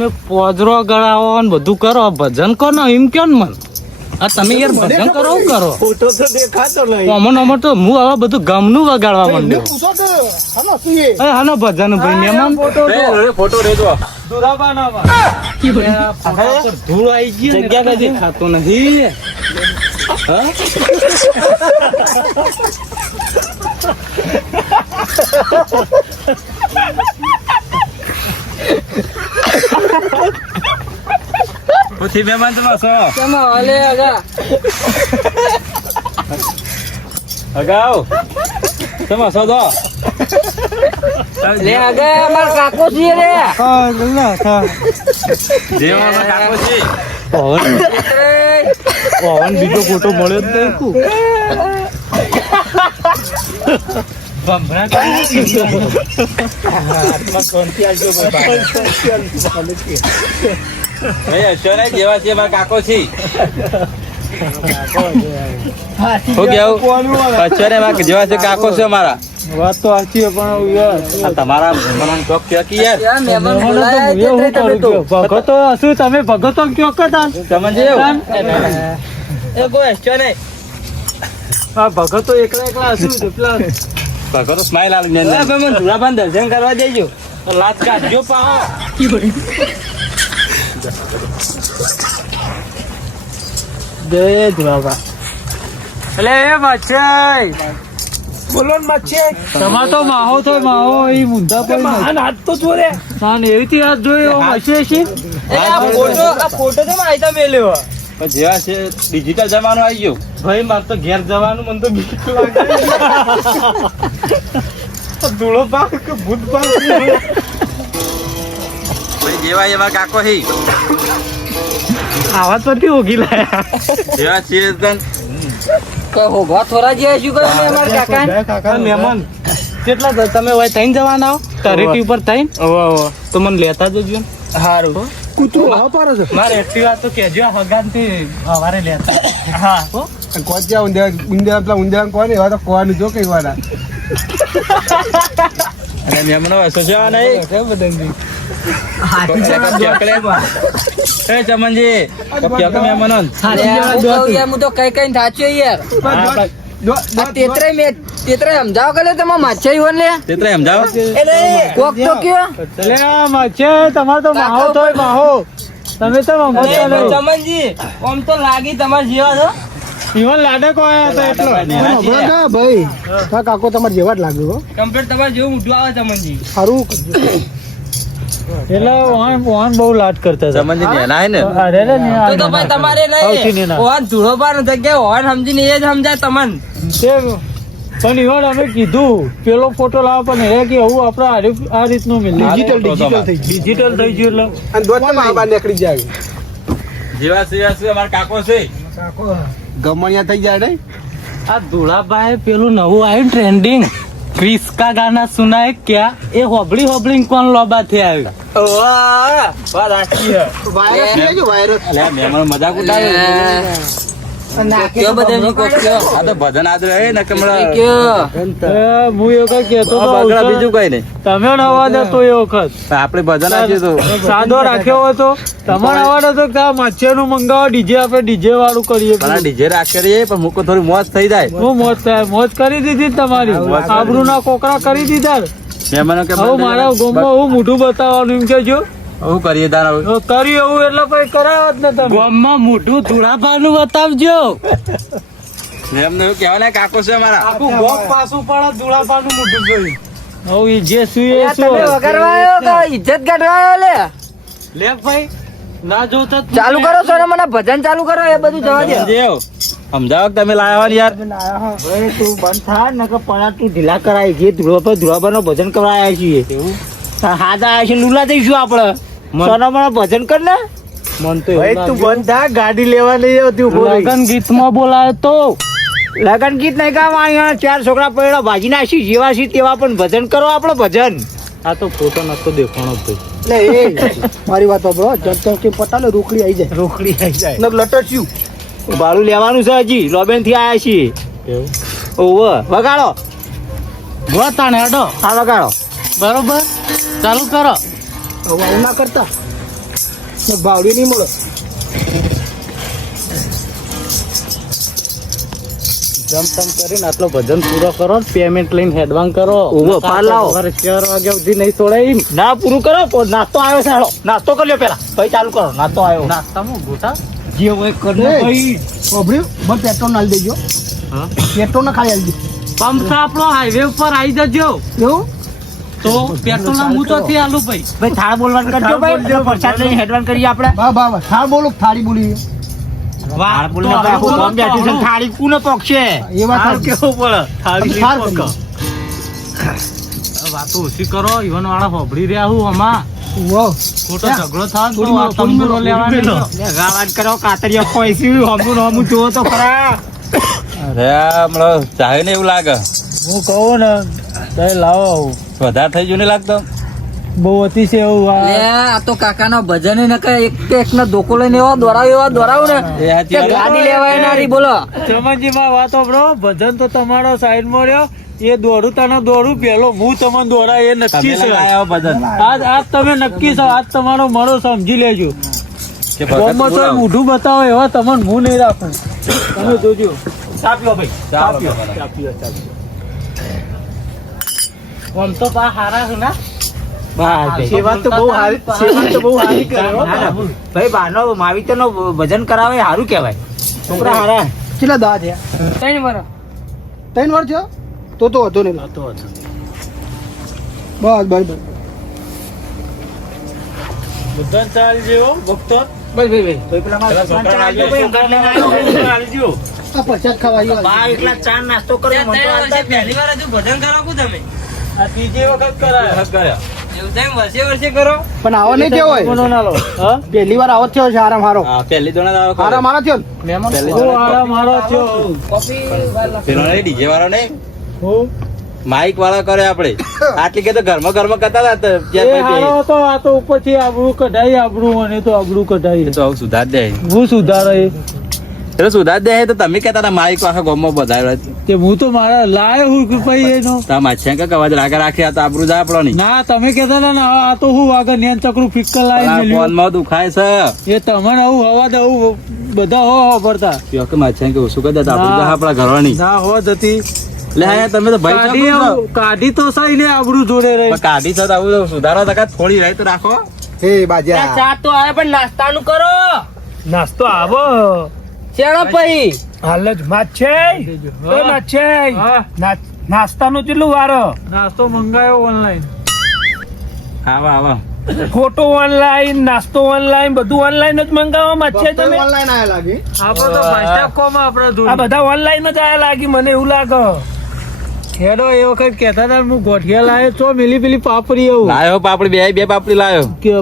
તમે પોજરો ગળાવો ને બધું કરો ભજન કરો ને એમ કયો ને મન આ તમે યાર ભજન કરો કરો ફોટો તો દેખાતો નહીં. અમન અમર તો હું હવે બધું ગમનું વગાડવા માંડ્યો પૂછો તો હાલો શું એ? હાનો ભજન ભાઈ મહેમાન ફોટો રેજો ધૂળ આવી ગઈ જગ્યા કદી ખાતો નથી પછી મહેમાન તમે છો અગાઉ તમે છો તો લે આગળ અમાર કાકો છે રે દેવાનો કાકો છે પવન બીજો ફોટો મળ્યો જ નહીં કુ ભાઈ અચ્છા જેવા છે મારા કાકો છે શું કેવું અચ્છા જેવા છે કાકો છે મારા વાત તો સાચી પણ આ તમારા મહેમાન ચોક છે કે યાર ત્યાં મહેમાન બોલાયા છે તે તમે તો. ભગતો શું તમે ભગતો કયો કરતા તમને એ કોઈ અચ્છા નહીં આ ભગતો એકલા એકલા શું છે પેલા ભગો તો સ્માઈલ આવી ને ધુરાબાન દર્શન કરવા જઈજો લાત કાઢજો પાહો જય ધુરાબા એટલે એ મચ્છાઈ બોલો ને મચ્છી. તમાર તો માહો તો માહો એ મુંડા પર અને હાથ તો જો રે. ના એવી થી હાથ જોયો મચ્છી છે આ ફોટો તો માહિતા મેલ્યો પણ જેવા છે ડિજિટલ જમાનો આવી ગયો ભાઈ મારે તો ઘેર જવાનું મને તો બીક લાગે ધૂળો પાક કે ભૂત પાક ભાઈ જેવા એવા કાકો છે આવા તો થી ઓગી લાયા જેવા છે હોભા થોડા જે શું કહ્યું મેં અમારા કાકા મહેમાન કેટલા તમે હોય તઈને જવાના હો તરેટી ઉપર તઈને તો મને લેતા જજો ને હારું કૂતરું હા પાડે છે. મારે એક્ટિવા તો કેજો હગાન થી હવારે લેતા હા હો કોણ ત્યાં ઊંધા પેલા ઊંધા કોણ એવા તો કોણ જો કઈ વાળા. અને મહેમાનો હસો છે નહીં એ ચમનજી કપ્યા કે મહેમાનો હું તો કઈ કઈ થાચ્યો યાર તેતરે સમજાવો કે તમે માછાઈ હોન લે તેતરે સમજાવો કોક તો કયો એટલે મચ્છે તમારે તો માહો તોય માહો તમે તો મમતા નહીં ચમનજી આમ તો લાગી તમાર જેવા છો ઈવન લાડે કો આયા હતા એટલો ભાઈ હા કાકો તમારે જેવા જ લાગ્યો. કમ્પ્લીટ તમાર જેવું મોઢું આવે ચમનજી સારું એટલે વાહન બહુ લાડ કરતા હતા ચમનજી નેના હે ને અરે રે ને તો ભાઈ તમારે સૌથી નહીં નાના. ઓન ધૂળો પાર જગ્યાએ ઓન સમજીને એ જ સમજાય તમને પણ ઈવન અમે કીધું પેલો ફોટો લાવો પણ એ કે હું આપડે આ રીતનું મિલ ડિજિટલ થઈ ગયું. ડિજિટલ થઈ ગયું એટલે અને દોત માં બહાર નીકળી જાય. જેવા છે અમારા કાકો છે ગમણિયા થઈ જાય નહીં. આ ધુળાભાઈ પેલું નવું આવ્યું ટ્રેન્ડિંગ ક્રિસ્કા ગાના સુનાય ક્યાં એ હોબળી કોણ લોબા થી આવ્યું વાયરસ થઈ ગયો વાયરસ. અલ્યા મહેમાનો મજાક ઉડાવે કયો બધા મી કોક્યો આ તો ભજન આદ રહે ને કે કયો હું એવું કઈ કેતો બગડા બીજું કઈ નહીં તમે અવાજ હતો એ વખત આપણે ભજન આપ્યું તો સાદો રાખ્યો હતો તમારો અવાજ હતો કે આ મચ્છર નું મંગાવો ડીજે આપણે ડીજે વાળું કરીએ પણ ડીજે રાખ કરીએ પણ મૂકો થોડી મોજ થઈ જાય હું મોજ થાય મોજ કરી દીધી તમારી આબરૂ ના કોકરા કરી દીધા મહેમાનો કે હવે મારા ગામમાં હું મોઢું બતાવવાનું એમ કેજો હું કરીએ તાર હવે કર્યું એવું એટલે પછી કરાયો જ ને તમે ગામમાં મોઢું ધુળાભાનું બતાવજો એમને એવું કહેવાય ને કાકો છે અમારા આખું ગોપ પાછું પડે ધુળાભાનું મોઢું જોઈ હવે ઈ જે શું એ તમે શું વગાડવા આવ્યો કે ઇજ્જત કાઢવા લે લે ભાઈ ના જોતા ચાલુ કરો છો ને મને ભજન ચાલુ કરો એ બધું જવા દે સમજાવો સમજાવો કે તમે લાયા હોય યાર ભાઈ તું બંધ થાય ને કે પડા તું ઢીલા કરાય જે ધુળાભાનું ભજન કરાયા છીએ હાદા છે લુલા દઈશું આપડે સોનામાં ભજન કર ને મન તો ભાઈ તું બંધ થા ગાડી લેવા નહીં આવતી. લગન ગીતમાં બોલાય તો લગન ગીત નહીં કામ અહીંયા 4 છોકરા પડ્યા ભાજી નાખી જેવા છે તેવા પણ ભજન કરો આપડે ભજન આ તો ફોટો નતો દેખાણો ભાઈ એટલે એ મારી વાત સાંભળો જનતા કે પટાલે રોકડી આવી જાય. રોકડી આવી જાય ને લટચ્યું ભાડું લેવાનું છે હજી લોબેન થી આયા છીએ ઓવ વગાડો ગોતાને હેડો હા વગાડો બરોબર ચાલુ કરો હવે આવું ના કરતા. ભાવડી નહીં મળે. જમ તમ કરીને આટલો ભજન પૂરો કરો પેમેન્ટ લઈને હેડવાન કરો ઉભો, પાર લાવો. 4 વાગ્યા સુધી નહીં તોડાય ના પૂરું કરો નાસ્તો આવ્યો છે હાલો. નાસ્તો કરી લ્યો પેલા પછી ચાલુ કરો. નાસ્તો આવ્યો નાસ્તામાં ગોટા જે હોય કરી એ. ભાઈ. ઓભર્યું? મને પેટ્રોલ નાખી દેજો. હા? પેટ્રોલ ના ખાલી આપજો. પંપ તો આપણો હાઈવે ઉપર આવી જજો એવું? તો પેટ્રોલ ના હું તો થી આલુ ભાઈ ભાઈ થાળ બોલવાનું કરજો ભાઈ. એટલે પ્રસાદ લઈને હેડવાન કરીએ આપણે. વાહ વાહ વાહ. થાળ બોલો, થાળી બોલી. થાળ બોલીને તો આખું ગામ બેઠું છે ને થાળી કોને પોકશે? એ વાત થાળ સાચી. કેવું પડે થાળી થાળ નહીં કરી. પકડ. વાતો ઓછી કરો ઈવન વાળા હોભળી રહ્યા હું હમા વાહ. ખોટો ઝઘડો થાય થોડી તો મેલો, થોડી તંબુરો મેલો, લેવાની થોડી તો. લે, ગાવાન કરો કાતરિયા ખોઈસી હમું ને હમું જોવો તો ખરા. અરે હમણાં ચાહે ને એવું લાગે હું કહું ને તો લાવો વધારે થઈ ગયું નહીં લાગતો બહુ અતિશય એવું લે આ તો કાકાના ભજન એક ને ધોકો લઈને એવા દોરાવ ને એ સાચી કે વાત. ગાડી લેવાય ના રહી બોલો. ચમનજી માં વાત સાંભળો ભજન તો તમારો સાઈડ માં રહ્યો એ દોડું તને દોડું પેલો હું તમને દોરા એ નક્કી તમે છે લગાયા હો ભજન આજ તમે નક્કી છો આજ તમારો મારો સમજી લેજો કે ભગત કોમમાં તો બોલાવો. મૂઢું બતાવો એવા તમને હું નહીં રાખું તમે જોજો ચા પીઓ ભાઈ. ચાલો, ચા પીઓ. ચાલો. ચા પીઓ, ચા પીઓ. આમ તો પા હારા છે ને સેવા તો બહુ સારી કરે હો. ના, ના. ભાઈ બાનો માવીતરનો ભજન કરાવે એ સારું કહેવાય. છોકરા હારા. કેટલા દા થયા? 3 વર્ષ 3 વાર થયો? તો હતો નહીં. બસ બસ બસ. બધા ચાલ જેવો ભક્તો ભાઈ પેલા મારા છોકરાને ચા આપજો ભાઈ. ઘર લઈને આવ્યો. આ પ્રસાદ ખાવા આવ્યો. બા એકલા ચા નાસ્તો કરે મને તો આલતા જ નહીં. પહેલી વાર હજુ ભજન કરો કુ તમે આ ત્રીજી વખત કરાય એવું તેમ વર્ષે વર્ષે કરો પણ આવો નહીં થયો હોય. કોનો ના લો હા પહેલી વાર આવો જ થયો છે આરામ હારો. હા, પહેલી તો ના દાવો કર્યો. આરામ હારો થયો ને? પહેલી હું તો હારા મારો થયો પેલો નહીં ડીજે વાળો નહીં હું માઇક વાળો કરે આપણે આટલી કે તો ઘરમાં કરતા હતા તો એ ત્યાં હારો ભાઈ હતો આ તો ઉપરથી આબરૂ કઢાઈ આબરૂ મને તો આબરૂ કઢાઈ તો આવું સુધાર દે હું સુધારે એટલે સુધાર દે તો તમે કહેતા હતા માઇક આખા ગામમાં બધાયો તે હું તો મારા લાયો હું કે ભાઈ એનો તમે માછ્યા કે અવાજ રાગે રાખ્યા તો આબરૂ જાય આપણો નહીં ના તમે કહેતા હતા ને આ તો હું આગળ નેન ચકરું ફિક્કર લાવી મેલ્યું ફોનમાં દુખાય છે એ તમને આવું અવાજ આવું બધા હો ભરતા યો કે માછ્યા કે ઓછું કરતા આબરૂ જાય આપણા ઘરવાની ના હોત હતી એટલે હા તમે તો ભાઈ કાઢી છો આવું- કાઢી તો સહી ને આબરૂ જોડે રહી પણ કાઢી છે તો આવું સુધારો તકા થોડી રહી તો રાખો હે બાજા. ચા તો આવે પણ નાસ્તાનું કરો નાસ્તો આવો ચેડો પછી હાલ જ નાસ્તાનું કેટલું વારો નાસ્તો મંગાયો ઓનલાઈન આવા આવા ફોટો ઓનલાઈન નાસ્તો ઓનલાઈન બધું ઓનલાઈન જ મંગાવવા માછે તમે ઓનલાઈન આયા લાગી. આપડે તો ભાષા કોમ આપડે આ બધા ઓનલાઈન જ આયા લાગી મને એવું લાગે હેડો એ વખત કેતા હતા હું ગોઠિયા લાયો છો મિલી પેલી પાપડી એવું લાયો પાપડી બે પાપડી લાયો કે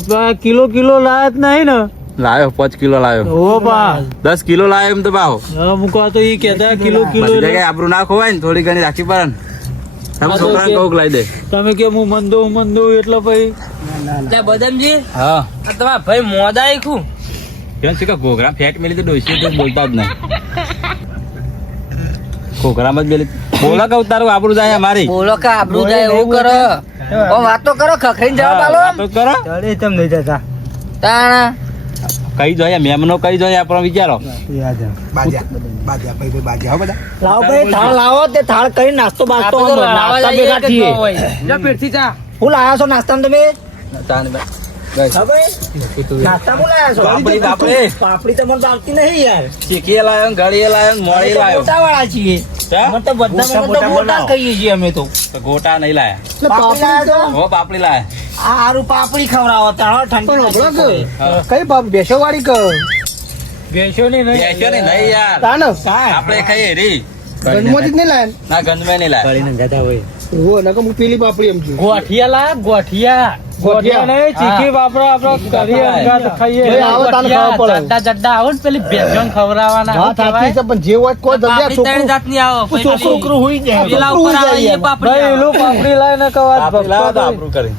કિલો લાયા જ નહીં ને લાયો 5 કિલો લાયો ઓ બા 10 કિલો લાયો એમ તો ભાવ હા મુકા તો ઈ કેતા કિલો બધી જગ્યાએ આબરૂ ના ખોવાય ને થોડી ઘણી રાખી પડે ને તમે છોકરાને કહું લાવી દે તમે કે હું મંદો એટલે પછી લે બદમજી હા આ તમારા ભાઈ મોદા આખું કેમ છે કે ઘોઘરા ફેટ મેલી તો ડોસી તો બોલતા જ નહીં ઘોઘરામાં જ મેલી બોલા કહું તારું આબરૂ જાય અમારી બોલો કે આબરૂ જાય એવું કરો વાતો કરો ખખરીને જવાબ આલો તો કરો ચડે તેમ નહીં જતા. તાણા કઈ જોઈએ મેમનો કઈ જોઈએ આપણો વિચારો બાજા બાજા ભાઈ બાજા હો બધા. લાવો ભાઈ થાળ લાવો તે થાળ કરી નાસ્તો બાસ્તો આ તો લાવા નાસ્તા જઈએ ભેગા કે થઈએ. ન હોય. જા પેટથી ચા હું લાયા છો નાસ્તામાં તમે ચાને બસ હા ભાઈ નાસ્તા હું લાયા છો પાપડી, પાપડી. પાપડી તો મને ભાવતી નહીં યાર. ચીકીએ લાયો ઘડીએ લાયો મોળી લાયો મોટા વાળા છીએ હા? મને તો બધા મોટા કહીએ છીએ અમે તો તો ગોટા નહીં લાયા એટલે પાપડી લાયા છો? હો પાપડી લાયા આ હારું પાપડી ખવડાવો તાણો પણ ઠંડી હમણાં લાગી કે કઈ બાપ બેસો વાળી કે બેસો ની નહીં બેસ્યો ને નહીં યાર તાન આપણે ખાઈએ રી ગંજમાંથી જ નહીં લાયા ને? ના ગંજમાં નહીં લાયા કરીને જતા હોય. ઓહો, નકર હું પેલી પાપડી એમ છું. ગોઠિયા લાયા ગોઠિયા નહીં ચીકી વાપરો આપડે કરીએ અંગાત ખાઈએ ભાઈ, આવો તાને ખાવા પડે. જડ્ડા આવો ને પેલી ભેજણ ખવડાવવાના વાત સાચી છે, પણ જે હોય કોઈ જગ્યા પાપડી ત્રણ છોકરું જાતની આવો પછી છોકરું હોય જાય. પેલા ઉપર આવે એ પાપડી ભાઈ આવો. એલું પાપડી લાવીને કવાત પાપડી લાવો તો ભક્તો આપણું કરી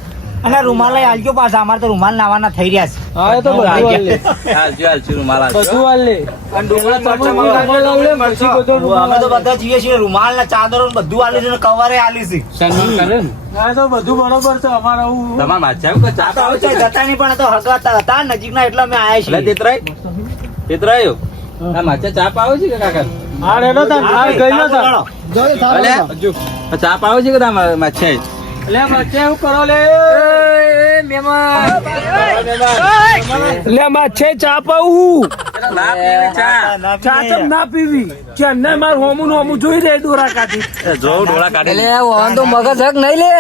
અને રૂમાલ લઈ આલજો પાછા, અમારે તો રૂમાલ નાવાના થઈ રહ્યા છે. હા એ તો બધું હાલ લે. હાલજો રૂમાલ હાલજો. બધું હાલ લે. અને ડુંગળી મરચાં તમે મંગાવી રૂમાલ લો. આલે, મરચી બધું રૂમાલ અમે તો બધા જઈએ છીએ, રૂમાલ ને ચાદરો ને બધું આલી છે ને કવરે આલી છે. સન્માન કરે ને. હા તો બધું બરોબર છે અમારે આવું તમારા માથે આવ્યું કે ચા તો હવે ચાઈ જતા નહીં, પણ આ તો હગાતા હતા નજીકના એટલે અમે આયા એટલે છીએ. તેતરાયો આ માથે ચા પાવે છે કે કાકા? હા રેડો તા હા ગઈ નો તા અલે આ ચા પાવે છે કે તમારે માથે? લે બચ્ચે એવું કરો લે લે માછે ચા પાવું ના પીવી ચા. ચા ચમ ના પીવી ચેન્નાઈ માર હોમું હોમું જોઈ રે ડોરા કાઢી જો ડોળા કાઢી એટલે ઓન તો મગજ હક નહીં લે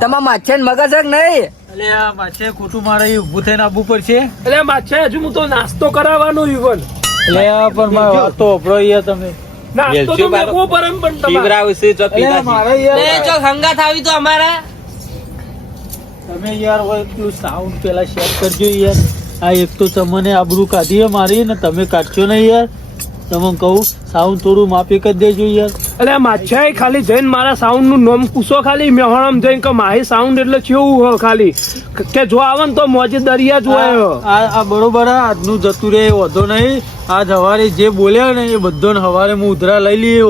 તમાર માછે મગજ હક નહીં. એટલે આ માછે ખોટું મારે ઊભું થઈને આવવું પડશે. એટલે માછે હજુ હું તો નાસ્તો કરાવવાનો ઈવન. એટલે પણ મારી વાત તો અભરો યાર તમે નાસ્તો તો મેકો પરમ પણ તમારે પીવરાવ છે ચો પીતા છે. મારે યાર એ જો હંગાત આવી તો અમારા તમે યાર હોય એટલું સાઉન્ડ પેલા શેર કરજો યાર. આ એક તો તમને આબરૂ કાઢી હે મારી ને તમે કાઢશો નહીં યાર. તમને કહું સાઉન્ડ થોડું માપી કરી દેજો યાર. એટલે માછાઈ ખાલી જઈને મારા સાઉન્ડ નું નામ પૂછો ખાલી મેહોણમ જઈને કે માહી સાઉન્ડ એટલે કેવું હે ખાલી કે જો આવે ને તો મોજે દરિયા જોયો. આ બરોબર આજનું જતું રે વધો નહીં. આજ હવારે જે બોલ્યા ને એ બધો હવારે હું ઉધરા લઈ લઈએ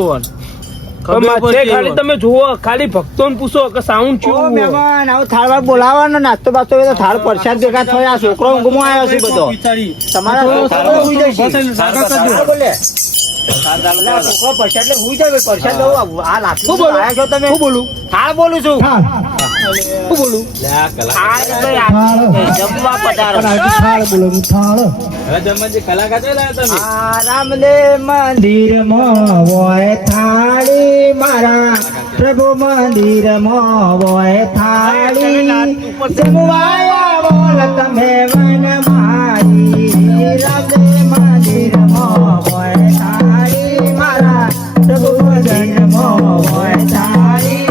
ખાલી તમે જુઓ ખાલી ભક્તો ને પૂછો કે સાઉન્ડ ઓ કેવું મહેમાન, હવે થાળ વાર બોલાવવાનો, નાસ્તો બાસ્તો હોય તો થાળ પ્રસાદ ભેગા થયો. આ છોકરો ઊંઘમાં આવ્યો છે બધો. તમારા છોકરો હુઈ જશે. હા, બોલે. એટલે આ છોકરો પ્રસાદ એટલે હુઈ જાય. પ્રસાદ દઉં. આ લાટલું શું આયા છો તમે? શું બોલું? થાળ બોલું છું. શું બોલું? લે આ કલા. થાળ એટલે આ જમવા પધારો. હવે જમવાજી કલાકાર છે ને તમે. આરામને મંદિરમાં હોય થાળી, મારા પ્રભુ મંદિરમાં હોય થાળી, જમવાયા બોલ તમે વન મારી. રામને મંદિરમાં હોય થાળી, મારા પ્રભુ મંદિરમાં હોય થાળી,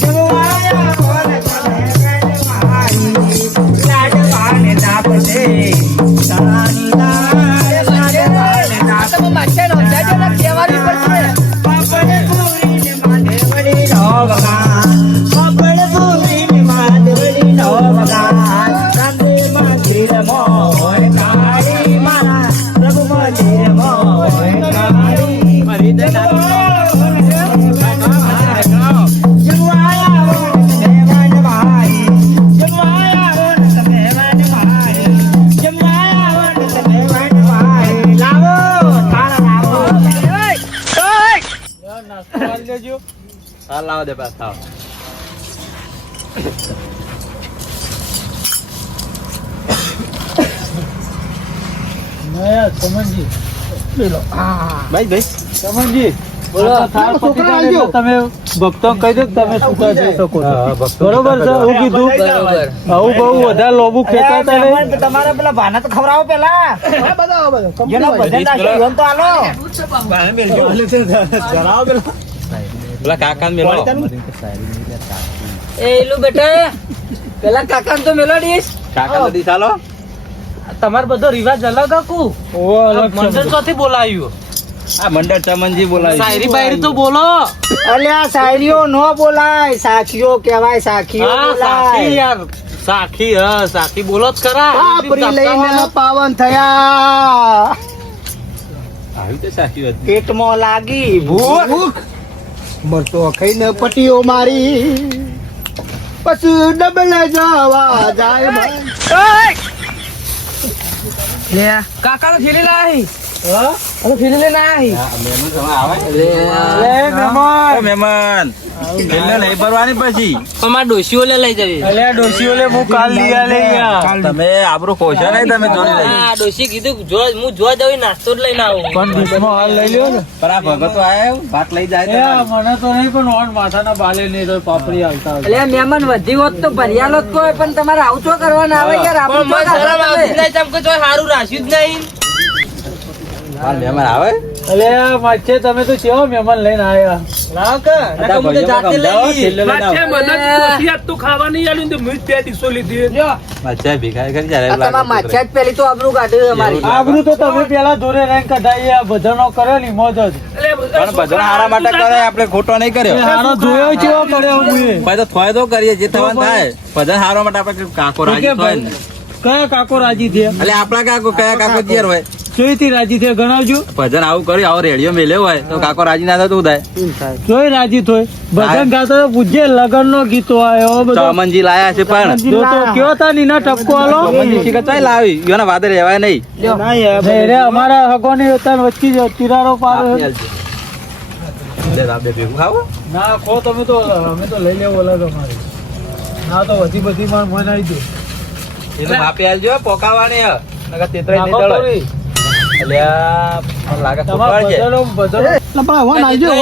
જમવાયા બોલ તમે વન મારી. લાડવાને દાપતે સાની લાડ, લાડવાને દાપતે તમે માછે નો જાજો ને કહેવાની પડશે. પાપડ પૂરીને માંડવડી નો વગાડ, પાપડ પૂરીને માંડવડી નો વગાડ. રાંધે મંદિરમાં હોય થાળી, મારા પ્રભુ મંદિરમાં હોય થાળી. મારી દે ના. જમવાયા હોય તમે વન મારી, જમવાયા હોય તમે વન મારી, જમવાયા હોય તમે વન મારી. લાવો થાળ લાવો. હાલ લાવો દે પાછા આવો. ચમનજી ભાઈ ચમનજી બોલો. થાળ પતી જાય એટલે તમે ભક્તો કહી દો કે તમે છૂટા જઈ શકો છો. બરોબર છે હું કીધું બરોબર. આવું બહુ વધારે લોબુ ખેંચાતા નહીં. મહેમાન, તમારે પેલા ભાના તો ખવડાવો પેલા. જેના ભજન નાખ્યો એમ તો હાલો. પેલા કાકા મેલો. એ એલું બેટા પેલા કાકા તો મેલોડીશ. કાકા બધી ચાલો. તમારો બધો રિવાજ અલગ હતું. મંડળ ચોથી બોલાવ્યું. આ મંડળ ચમનજી બોલાવી. શાયરી બાયરી તો બોલો. અલ્યા શાયરીઓ નો બોલાય, સાખીઓ કહેવાય. સાખીઓ બોલાય. યાર સાખી સાખી બોલો જ ખરા. પાપરી લઈને પાવન થયા, આવી તો સાચી વાત. પેટમાં લાગી ભૂખ, મરતો ખાઈને પટીઓ મારી, પછી ડબલે જવા જાય. લે કાકા ને ફેરી લાવી. હા અરે ફેરી લઈને આવી. મહેમાન તમે આવે. મહેમાન. મહેમાન એટલે નહીં ભરવાની પછી. પણ મારા ડોશીઓ લઈ જવી. અલ્યા ડોશીઓ લે હું કાલ લઈ આલે યાર. તમે આબરો કોશો નહીં તમે જોડી લઈ. હા ડોશી કીધું જો હું જોવા જવી નાસ્તો જ લઈને આવું. પણ ડીશમાં હાલ લઈ લ્યો ને. પણ આ ભગતો આયા ભાત લઈ જાય એ તો. મને તો નહીં પણ ઓન માથાના બાલે નહીં તો પાપડી આવતા હોય. એટલે મહેમાન વધી હોત તો ભરિયાલો જ કોઈ પણ તમારે આવું છો કરવાના આવે યાર. આપણે સારું રાખ્યું જ નહીં. હાલ મહેમાન આવે અલે માછે તમે તો કેવો મહેમાન લઈને આયા લાવ કે નકર હું તો જાતે લઈ લી. માથે મને તો કોશિયાત તો ખાવા નહીં આલ્યું ને મેં 2 દિવસો લીધી મચ્છા ભીખાય કરી જ્યારે આ તમારા માથે જ પેલી તો આબરૂ કાઢી અમારી. આબરૂ તો તમે પેલા જોડે રહીને કઢાઈ આ બધાનો કર્યો ની મોજ જ પણ બધા હારા માટે કરે આપણે ખોટો નહીં કર્યો હારો જોયો કેવો કર્યો મુએ ભાઈ તો થોય તો કરીએ જે થવાનું થાય બધા હારા માટે આપણે કાકો રાજી થાય ને કયા કાકો રાજી થયા એટલે આપણા કાકો કયા કાકો તૈયાર હોય જોઈતી રાજી થયા ગણાવજો ભજન આવું કર્યું આવો રેડિયો મેલ્યો હોય તો કાકો રાજી ના થતું થાય જોઈ રાજી થોય ભજન ગાતો તો પૂછજે લગન નો ગીતો આવ્યો બધો ચમનજી લાયા છે પણ જો તો કયો તા નીના ટપકો આલો ચમનજી શીખત ચાલ લાવી યોના વાદે રહેવાય નહીં રે અમારા હગોની હતા વચ્ચે જ તિરારો પાર લે રાબે ભેગું ખાવો ના ખો તમે તો અમે તો લઈ લેવો ઓલા તમારે ના તો વધી બધી માં મનાઈ દો એટલે માપી આલજો પોકાવાની હ નકર તેતરાઈ નહીં દળો અલ્યા મને લાગે તમારા ખોટવાડ છે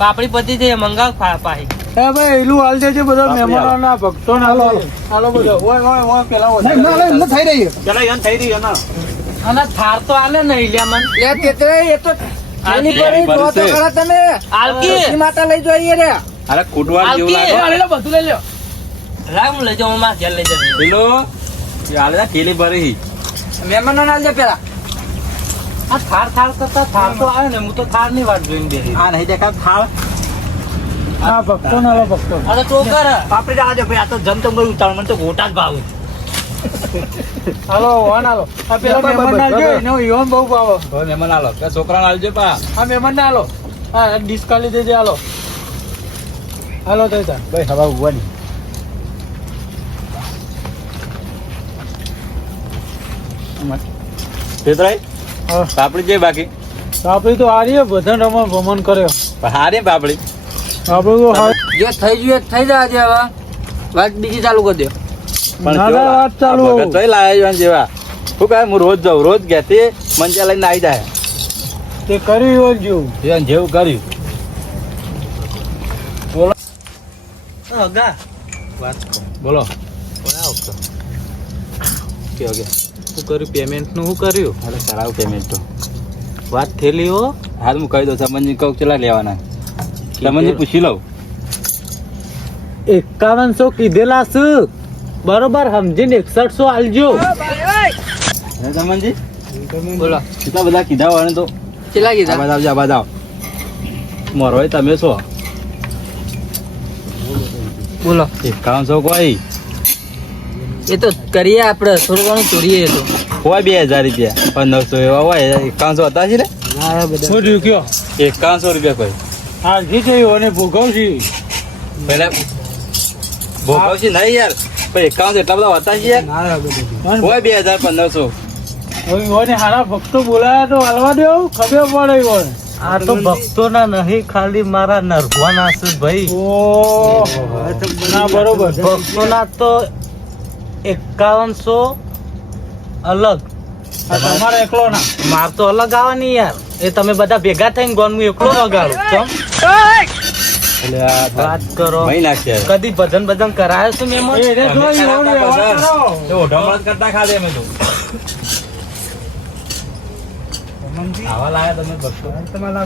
પાપડી પતી છે મંગાવ પાહી. એ ભાઈ એલું હાલ દેજે બધા મહેમાનોના ભક્તો ના હાલો બધો ઓય પેલા થઈ રહી ચલો યન થઈ રહ્યું ના અને થાર તો આલે નહીં લ્યા મન. લે તે એ તો આની પર જો તો ખરા તમે આલકી માતા લઈ જોઈએ રે. અરે ખોટવાડ જેવું લાગે બધું લઈ લ્યો. રામ લઈ જાઓ માં ઘેર લઈ જાઓ. પેલો હાલે થેલી ભરી મહેમાનો ના લે પેલા. આ થાર કરતા થાર તો આવે ને હું તો થાર ની વાત જોઈને બેઠી. આ નહીં દેખા થાળ હા ભક્તો ના લો ભક્તો આ તો ટોકર હે. પાપડી જવા દે ભાઈ આ તો જમતમ કરું ઉતાવળ મને તો ગોટા જ ભાવે હાલો વન હાલો આ પેલા મહેમાન ના જો એનો યોન બહુ ભાવ હવે મહેમાન આલો કે છોકરાને આલજો પા આ મહેમાન ના હાલો હા ડિસ્કાલી દેજે હાલો હાલો તો તા ભાઈ હવા ઉવાની તેતરાઈ હા. પાપડી જે બાકી આપડી તો હારીએ બધા રમણ ભમણ કર્યો હારી પાપડી આપડે તો જે થઈ ગયું એ થઈ જાય છે હવે. વાત બીજી ચાલુ કરી દો. પણ ના, જો વાત ચાલુ. આ ભગત તોય લાયા છે જેવા શું કહે હું રોજ જાઉં રોજ ઘેરથી મંચા લઈને આવી જાય તે કર્યું એવું જ જેવું જીવન જેવું કર્યું હગા બોલો શું કર્યું પેમેન્ટ નું શું કર્યું અરે કરાવું પેમેન્ટ તો વાત થયેલી હો હાલ હું કહી દઉં સમનજી કહું ચલા લેવાના સમનજી પૂછી લઉં 5100 કીધેલા છે બરોબર સમજીને 6100 આલજો સમનજી બોલો કેટલા બધા કીધા હોય ને તો કેટલા આ કીધા? બાદ આવજો આ બાદ આવ મોરો હોય તમે છો બોલો 5100 કોઈ એ તો કરીએ આપણે થોડું ઘણું ચોરીએ એ તો. હોય 2000 રૂપિયા 1500 એવા હોય 5100 હતા છે ને શું થયું કયો 5100 રૂપિયા કોઈ હા જી જોયું અને ભોગવશી પેલા ભોગવશી નહીં યાર પણ 5100 એટલા બધા હતા છે યાર હોય 2000 1500 હવે હારા ભક્તો બોલાયા તો હાલવા દો ખબર પડે હોય આ તો ભક્તો ના નહીં ખાલી મારા નરભવાના છે ભાઈ ઓ ના બરોબર ભક્તો ના તો 5100 અલગ આ તમારે એકલો ના માર તો અલગ આવે ને યાર એ તમે બધા ભેગા થઈને ગોન હું એકલો વગાડું કેમ એટલે આ વાત કરો મહી નાખશે કદી ભજન ભજન કરાયો છે મેમો એ રે જો ઈ હોડી વ્યવહાર કરો. તો ઢમણ કરતા ખાલી અમે તો આવા લાયા તમે ભક્તો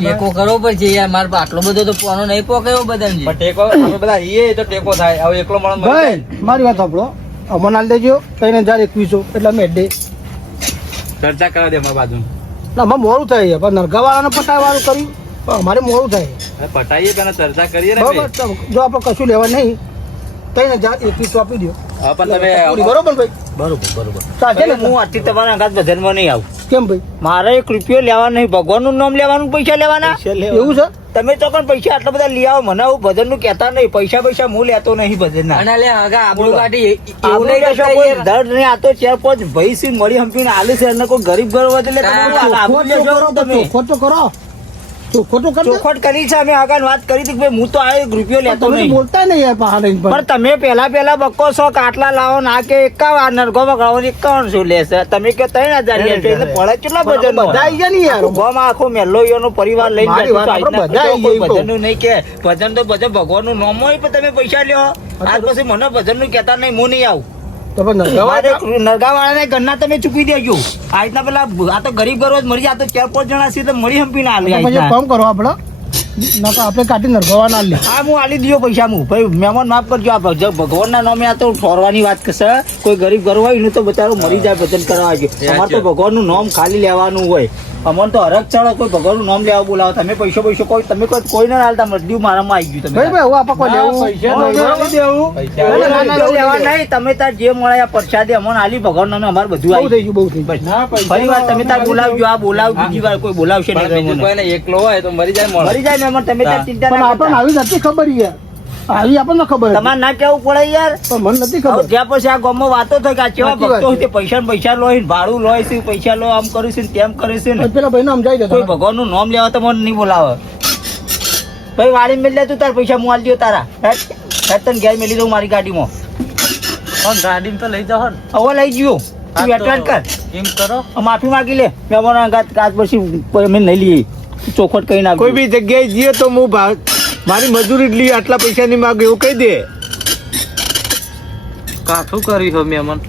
ટેકો કરવો પડશે યાર. મારે આટલો બધો તો પોનો નહીં પોકાયો બધાને. પણ ટેકો અમે બધા ઈએ તો ટેકો થાય હવે એકલો માણસ મરી જાય. ભાઈ મારી વાત સાંભળો અમને હાલ દેજો 3021 એટલે અમે દે ચર્ચા કરવા દે અમારા બાજુ ના અમારે મોડું થાય છે પણ નરગાવાળાને પટાવવાનું કર્યું પણ અમારે મોડું થાય હવે પટાઈએ પેલા ચર્ચા કરીએ ને બરોબર તો જો આપણે કશું લેવા નહીં 3021 આપી દો હા પણ તમે બરોબર ભાઈ બરોબર ચાલશે ને હું આથી તમારા અંગાત ભજનમાં નહીં આવું કેમ ભાઈ મારે 1 રૂપિયો લેવા નહીં ભગવાનનું નામ લેવાનું પૈસા લેવાના એવું છે તમે તો પણ પૈસા આટલા બધા લઈ આવો મને આવું ભજન નું કહેતા નહીં પૈસા હું લેતો નહીં ભજન ના અને લે હગા આબરૂ કાઢી એવું આપણે નહીં કશો કરતા કોઈ યાર. દર્દ નહીં આ તો ચાર પાંચ ભાઈ સી મળી હંપીને આલે છે અને કોઈ ગરીબ ઘર હોય એટલે તમે આબરૂ લેશો તમે ચોખ્ખો તો કરો ચોખ્ખો તો કરજો ચોખવટ કરી છે અમે આગળ વાત કરી હતી કે ભાઈ હું તો આ 1 રૂપિયો લેતો તમે તો નહીં બોલતા નહીં યાર પહાડ પણ તમે પેલા બક્કો છો કે આટલા લાવો ના કે 51 નરગો બગાવો 5100 લેશે તમે કે 3000 લેશે એટલે પડે કેટલા ભજન બધા આવી ગયા ને યાર ગોમાં આખો મેલ્લો ઈયોનો પરિવાર લઈને મારી બેઠો વાત તો આપણે આજના બધા આવી કોઈ જઈએ તો. ભજનનું નહીં કે ભજન તો બધા ભગવાનનું નામ હોય પણ તમે પૈસા લ્યો આજ પછી મને ભજનનું કહેતા નહીં હું નહીં આવું તો પણ નરગાવા નરગાવાળાને ઘરના તમે ચૂકવી દેજો. આ રીતના પેલા આ તો ગરીબ ગરબો જ મરી જાય. આ તો 4-5 જણા છે તો મળી હંપી ના હાલે. પછી એક કામ કરો આપણે નકર આપણે કાઢી નરગાવા ના લે. હા હું આલી દીધો પૈસા હું ભાઈ મહેમાન માફ કરજો. આ ભગવાનના નામે આ તો ઠોરવાની વાત કરશે. કોઈ ગરીબ ગરબ હોય એનું તો બચારો મરી જાય ભજન કરવા ગયો. અમારે તો ભગવાનનું નામ ખાલી લેવાનું હોય. અમને તો હરક ચડો કોઈ ભગવાનનું નામ લેવા બોલાવો. તમે પૈસો કોઈ તમે કોઈ ના હાલતા મરડ્યું મારામાં આવી ગયું. તમે ભાઈ હવે આપણે લેવા નહીં. તમે તાર જે મળે આ પ્રસાદી અમને આલી ભગવાન નામે અમારે બધું આવી થઈ ગયું બહુ થઈ ગયું. ફરી વાર તમે તાર બોલાવજો. આ બોલાવ બીજી વાર કોઈ બોલાવશે નહીં. કોઈને એકલો હોય તો મરી જાય મરી જાય ને તમે તાર ચિંતા પણ ના આપણને કરતા. આવી નથી ખબર યાર. આવી આપણને ખબર હતી. તમારે ના કેવું પડે યાર. પણ મને નથી ખબર. જ્યાં પછી આ ગામમાં વાતો થઈ કે આ કેવા સાચી વાત ભક્તો છે. તે પૈસા લોય ને ભાડું લોય છે પૈસા લો આમ કરે છે ને તેમ કરે છે ને. પેલા ભાઈને સમજાઈ દે કોઈ ભગવાનનું નામ લેવા તો મને નહીં બોલાવે. ભાઈ વાળી મેળ લે તું તાર પૈસા હું આલી દઉં તારા. હેડ તને ઘેર મેલી દઉં મારી ગાડીમાં. પણ ગાડીમાં તો લઈ જાઓ ને. હવે લઈ ગયો તું એટવાન કર. એમ કરો. માફી માંગી લે. મેં અમારા અંગાત કાચ પછી અમે નહીં લઈએ. ચોખવટ કઈ નાખ. કોઈ બી જગ્યાએ જઈએ તો હું મારી મજૂરી એટલી આટલા પૈસા ની માંગે એવું કહી દે. કાઠું કરી હો મહેમાન.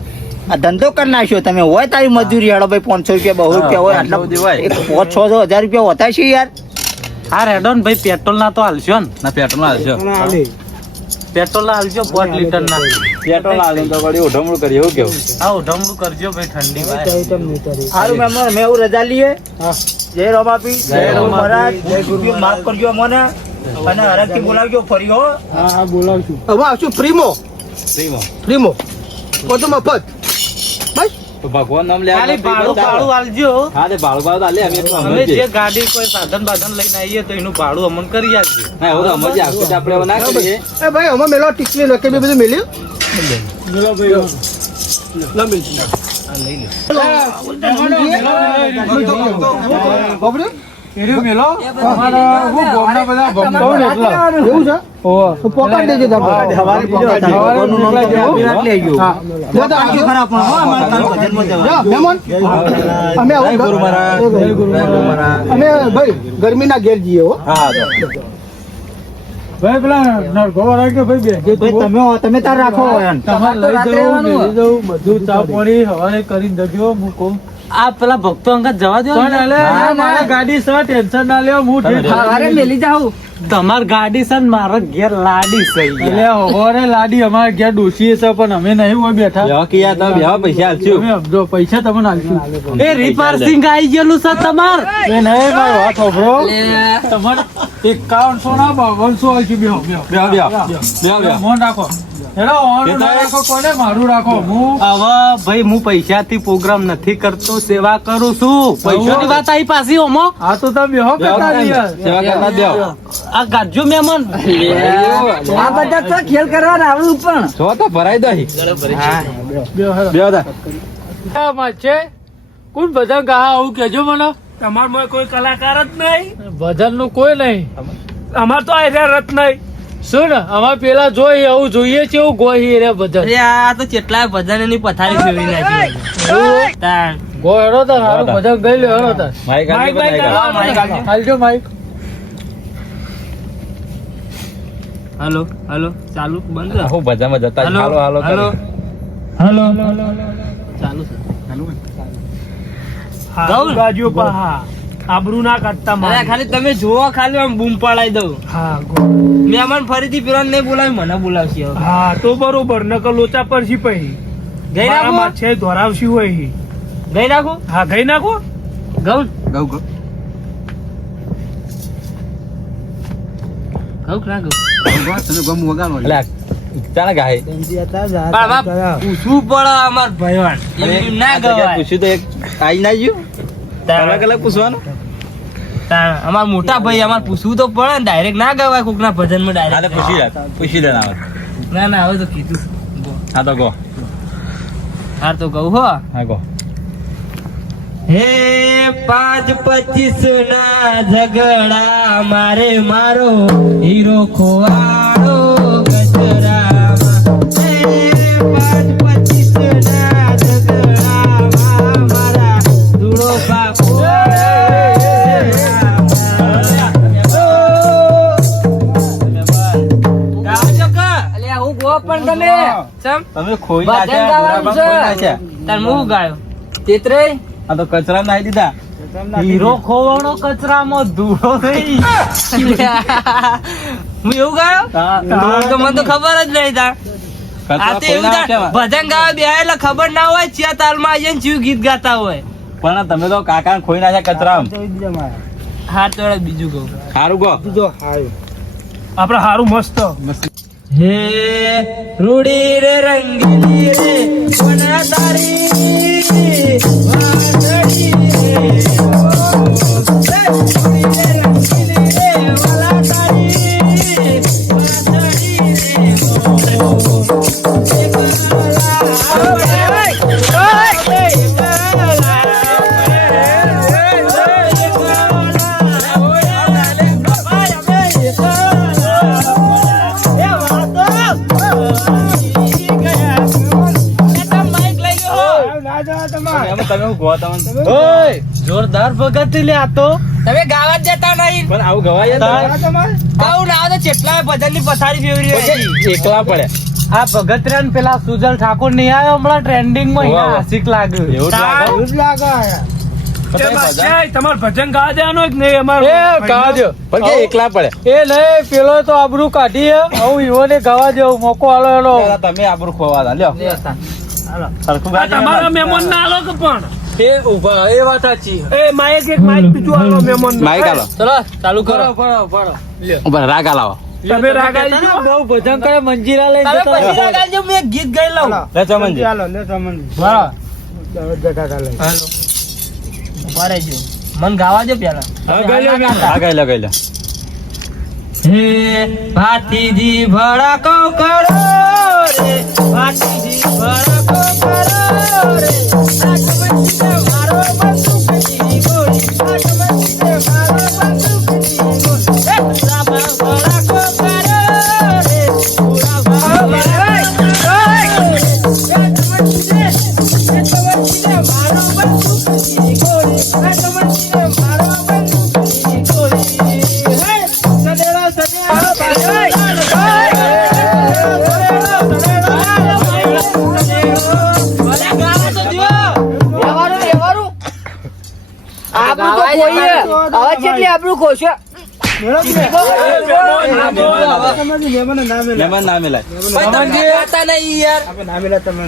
આ ધંધો કરી નાખ્યો તમે. હોય તારી મજૂરી હેડો ભાઈ 500 રૂપિયા 200 રૂપિયા હોય આટલા 500-600-1000 રૂપિયા હોતા છે યાર. હા રેડો ને ભાઈ પેટ્રોલ ના તો હાલશો ને. ના પેટ્રોલ ના હાલશો. પેટ્રોલ ના હાલજો 5 લીટર ના. પેટ્રોલ ના હાલે તો વળી ઉઢમણું કરીએ એવું કેવું. હા ઉઢમણું કરજો ભાઈ ઠંડી ભાઈ. સારું મેં એવું રજા લઈએ. જય રોમાપી જય રોમ મહારાજ જય ગુરુ માફ કરજો મને અને હરકથી બોલાવજો ફરી હો. હા બોલાવશું. હવે આવશું ફ્રીમો. ફ્રીમો બધું મફત. બસ તો ભગવાન નામ લે ખાલી ભાડું હાલજો. હા તે ભાડું આલે અમે એટલું અમે સમજીએ. જે ગાડી કોઈ સાધન બાધન લઈને આવીએ તો એનું ભાડું અમને કરી આપજો. હા એવું તો સમજીએ. આખું આપણે એવું ના કરીએ. એ ભાઈ અમે મેલો ટીકલી નકે બી બધું મેલ્યું. એવું છે તો પોકાડ દેજો તમે. ભગવાનનું નામ તો આપી લઈ ગયો. હા. જો તો આખી ખરાબ પણ હો અમારે તારું ભજનમાં જવાનું. જા, મહેમાન. અમે આવું ગુરુ મહારાજ. જય ગુરુ મહારાજ. અમે ભાઈ ગરમીના ઘેર જઈએ હો. હા ભાઈ પેલા નરગોવાળા કે ભાઈ બે ભાઈ તમે તાર રાખો એમ. તમારે લઈ જવું મેલી જવું બધું ચા પાણી હવારે કરીને જજો હું કહું. આ પેલા ભક્તો અંગત જવા દો પણ અલે મારા ગાડી છે ટેન્શન ના લ્યો હું સવારે મેલી જાઉં. તમાર ગાડી છે ને મારા ઘેર લાડી છે એટલે હોરે લાડી અમારે ઘેર ડોસી છે પણ અમે નહીં હોય બેઠા. બેહો કે યાર તમે બેહો પૈસા આલશું. અમે સમજો પૈસા તમને આલશું. એ રિપાર્સિંગ આવી ગયેલું છે તમાર. એ નહીં મારો વાત હોભળો. તમારે 5100 ના 5200 આલશું. બેહો બેહો બેહો. મોન રાખો. હેડો ઓન રાખો કોને મારું રાખો હું હવે ભાઈ હું પૈસા થી પ્રોગ્રામ નથી કરતો સેવા કરું છું. પૈસાની વાત આવી પાછી ઓમો. આ તો તમે બેહો કરતા નહીં યાર. સેવા કરવા બેહો. આ ગાજો મહેમાન. આ બધા તો ખેલ કરવા આવડું પણ જો તો ભરાઈ દો અહીં. બેહો હેડો. બેહો તા. આમાં છે કોણ ભજન ગા આવું કેજો મને. તમારમાં કોઈ કલાકાર જ નહીં. ભજન નું કોઈ નહીં. અમાર તો આ રત નહીં. શું ને અમારે પેલા જોઈ એવું જોઈએ છે એવું ગોહી રે ભજન. આ તો કેટલાય ભજન ની પથારી ફેરવી નાખી. ગો હેડો તાર હારું ભજન ગઈ લે હેડો તાર. માઈક આલજો કે માઈક આલજો? હાલજો માઈક. હલો હલો ચાલુ બંધ. હું બજારમાં જતા જ હાલો હાલો હલો કરી. ચાલુ છે. હા બાજુ પર હા આબરૂ ના કાઢતા અરે મારે. ખાલી તમે જુઓ ખાલી આમ બૂમ પડાઈ દઉં. હા મહેમાન ફરીથી પેલા નહીં બોલાવી મને બોલાવશે હવે. હા તો બરોબર નકર લોચા પર છી પછી ગઈ નાખો મારામાં છે ધોરાવશી હોય ઈ. ગઈ નાખો હા ગઈ નાખો. ગૌ ગઉ ગઉ. ગૌ ના ગૌ. એટલે ચાલે ગાય. પણ આમાં પૂછવું પડે અમાર ભયવાન. એમ ના ગવાય. પૂછ્યું તો એક આઈ ના ગયું. અલગ અલગ પૂછવાનું. અમાર મોટા ભાઈ અમાર પૂછવું તો પડે ને. ડાયરેક્ટ ના ગવાય કોક ના ભજન માં હાલે ડાયરેક્ટ. પૂછી લે. પૂછી લે આવે. ના ના હવે તો કીધું. હા તો ગો. હાર તો કહું હો. હા ગો. હે 5-25 ના ઝઘડા મારે મારો હીરો ખોવાડો ગજરામાં. હે 5-25 ના ઝઘડામાં મારા ધૂળો પાકો. અલ્યા હું ગો પણ તમે ચમ તમે ખોઈ ભજન નાખ્યા ગાવાનું બુરાબા ખોઈ છે. નાખ્યા તાર હું ગાયો તેતરે આ તો કચરા નાખી દીધા હીરો ખોવાનો કચરામાં ધૂળો નહીં. હું એવું ગાયો તો મને તો ખબર જ નહીં તાર આ કચરા તો ખોઈ એવું નાખ્યા. ભજન ગાવા બે એટલે ખબર ના હોય ચિયા તાલમાં આવીને ચિયું ગીત ગાતા હોય. પણ તમે તો કાકા ખોઈ નાખ્યા કચરા હા તો હવે બીજું કહું સારું કહો આપડે હારું મસ્ત હે રૂડી રે રંગીલી રે વના તારી વાદળી રે રૂડી રે રંગીલી રે વાલા તારી વાદળી તમે હું ગો તમને ઓય, જોરદાર ભગત લે આ તો. તમે ગાવા જ જતા નહીં પણ આવું ગવાય કહું ના તો કેટલા ભજન ની પથારી ફેવરી હોય એકલા પડે આ ભગતરા ને પેલા સુજલ ઠાકોર નહીં આવ્યો હમણાં ટ્રેન્ડિંગ માં વાહ. હાસિક લાગ્યું. એવું જ લાગે તો તમે એમાં ભજન- છે, તમારે ભજન ગાવા દેવાનો જ નહીં અમારે એ ગાવા દ્યો. પણ કે એકલા પડે એ નહીં, પેલો તો આબરૂ કાઢી હું ઈવોને ગાવા દેવું મોકો આલો એનો. તમે આબરૂ ખોવા લ્યો સરખું આ ગાજે તમારા મહેમાન. મહેમાન ના આલો કે પણ એ ઉભા, એ વાત સાચી. એ માઇક એક માઇક બીજું આલો મહેમાન માઈક આલો ચલો ચાલુ કરો. પડો. ઉપર રાગ આલાવો તમે રાગ આવી ગયો? બહુ ભજન કરે, મંજીરા લઈને તમે જતા પછી રહો. ગાજો હું એક ગીત ગાઈ લઉં લે ચમનજી બરાબર. ઉભા રહેજો મન ગાવા દો પેલા હા ગાઈ લે હે ભાતીજી ભડાકો કરો રે ભાતીજી ભડાકો કરો રે આગમનીને મારો બંદૂકની ગોળી આગમનીને મારો બંદૂકની ગોળી હે રામા ભડાકો કરો રે રામા આગમનીને મારો બંદૂકની ગોળી આગમનીને મારો બંદૂકની ગોળી હે સદેરા સદેરા મહેમાન નામે લાય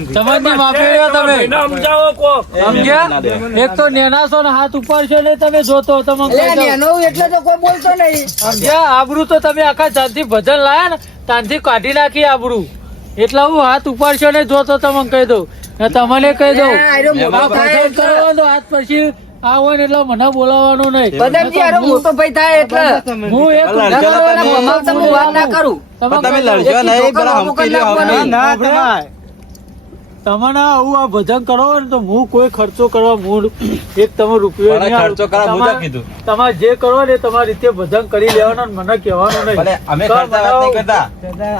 ચમનજી માફી લ્યો તમે. એને સમજાવો કોક સમજ્યા? એક તો નેના છો ને હાથ ઉપર છે ને તમે જોતો તમને કહી દઉં. સમજ્યા? આબરૂ તો તમે આખા ચાંદથી ભજન લાયા ને ત્યાંથી કાઢી નાખી આબરૂ. એટલે હું હાથ ઉપાડશો ને જોતો તમને કહી દઉં ને તમને કહી દઉં આ ભજન કરવાનો હાથ પછી આવો ને એટલે મને બોલાવવાનું નહીં. મોટો ભાઈ થાય એટલે હું એક પણ તમે લડજો નહીં પેલા હંપી લ્યો હંપી. તમને આવું આ ભજન કરો ને તો હું કોઈ ખર્ચો કરવા મૂળ એક તમે રૂપિયો પણ નહીં ખર્ચો કરવા હું તો તમારે- કીધું. તમારે જે કરો ને તમારી રીતે ભજન કરી લેવાનું ને મને કહેવાનું નહીં. ભલે અમે તો ખર્ચા વાત નહીં કરતા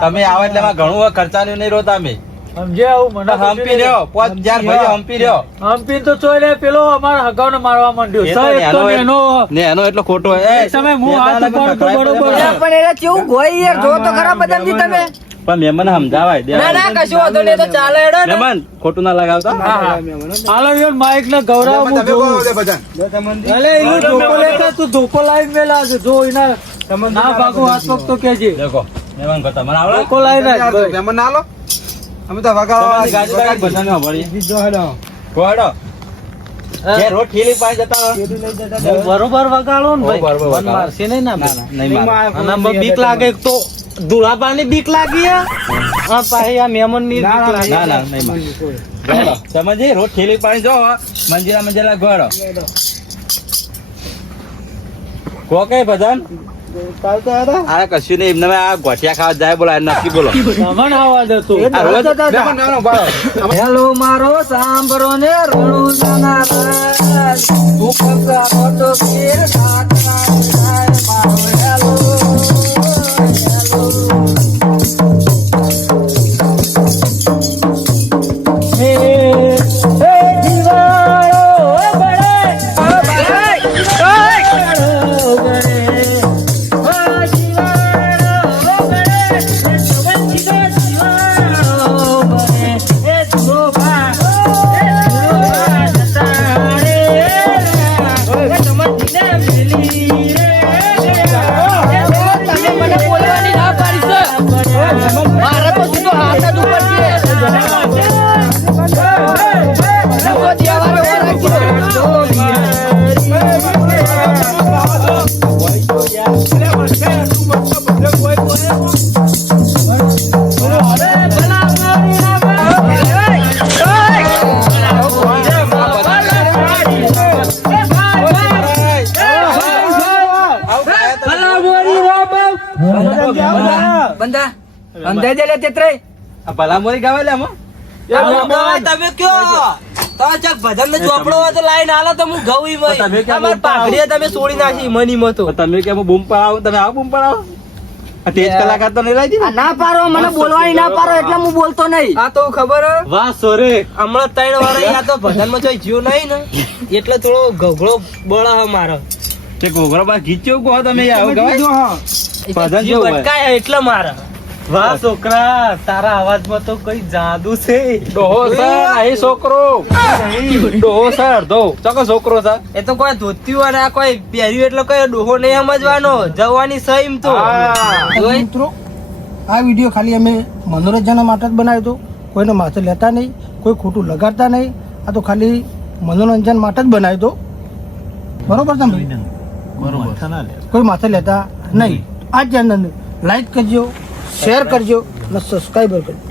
તમે આવો એટલે એમાં ઘણું ખર્ચાનું નહીં રોતા અમે સમજ્યા? આવું મને હંપી રહ્યો 5000 ભાઈ હંપી રહ્યો હમ્પી તો ચોય લે પેલો અમારા હગાવને મારવા માંડ્યો. એ તો સર, એક તો નેનો એનો ને એનો એટલો ખોટો એક સમય હું હાથ ઉપાડું તો બરોબર છે. પણ એને કેવું ગોઈ યાર જો તો ખરા બદામજી તમે પણ મહેમાન સમજાવાય દે ના ના કશું વાંધો નહીં તો ચાલે હેડો ને મહેમાન ખોટું ના લગાવતા હાલો યાર માઇક ને ગૌરવ હું જોઉં. અલે એનું ધોકો લેતા તું ધોકો લાવીને મેલા છે. જો એના ના ભાગો હાથ પગ તો કેજે. દેખો મહેમાન કરતા મને આવડે ધોકો લાવીને રાખ ભાઈ. તમારી ગાડી બધાને ભરી કોડો જે રોડ ઠેલી પાસે જતા રહો. બરોબર વગાડો ને ભાઈ. બરોબર વગાડો. મને મારશે નહીં ને ના, ના, નહીં મારે. અને આમાં બીક લાગે એક તો ધુલાપાની બીક લાગી હે. આ પાછી આ મહેમાનની બીક લાગે. ના ના નહીં મારે. ગોળો. સમજી રોડ ઠેલી પાસે જો મંજીરા ગોળો કો કઈ ભજન આ કશું નહીં એમને આ ગોઠિયા ખાવા જાય બોલો આ નક્કી બોલો સામાન આવવા દેતો. આ રોજ હેલો મારો સાંભળો ને રણુ નાના રાજ ભૂકંપ મોટો પીર કાટના જાય મારો હેલો હે હે જીવાળો બળે જીવાળો બળે તમે મને બોલવાની ના પાડી છે. મારે તો સીધો હાથ જ ઉપર છે. લોકો દેવાનો વાર બંધા બંધાઈ દે લે તેત્રે આ ભલામણી ગાવે લે આમાં તમે કયો તો ચક ભજન ને ચોપડો હોય તો લાઈન આલો તો હું ઘઉં ઈ તમે મય કેમ અમાર પાઘડીએ તમે છોડી નાખી મની મતો તો તમે કેમ બૂમ પડાવો તમે આવો બૂમ પડાવો આ તેજ કલાકાર તો નહીં લાવી દીધી? ના પારો મને બોલવાની ના પારો એટલે હું બોલતો નહીં. આ તો ખબર હે? વાહ સોરે હમણાં 3 વાર આ તો ભજન માં જોઈ જીવ નહીં ને એટલે થોડો ગગડો બળા હે મારો તે ઘોઘરો બા ગીચ્યો કહો તમે આવો ગવાય ભજન જીવ જેવું હોય. અટકાય એટલે મારા વાહ છોકરા, તારા અવાજમાં તો કઈ જાદુ છે. ડોહો સર અહીં છોકરો ડોહો સર અડધો ચોકો છોકરો સર એ તો કોઈ ધોત્યું અને આ કોઈ પહેર્યું એટલે કોઈ ડોહો નહીં સમજવાનો જવાની સહીમ તો જોઈ? મિત્રો આ વિડીયો ખાલી અમે મનોરંજન માટે જ બનાવ્યો હતો. કોઈને માથે લેતા નહીં, કોઈ ખોટું લગાડતા નહીં. આ તો ખાલી મનોરંજન માટે જ બનાવ્યો હતો. બરોબર તમે કોઈ માથે લેતા નહીં. આ ચેનલ લાઈક કરજો, શેર કરજો અને સબસ્ક્રાઈબર કરજો.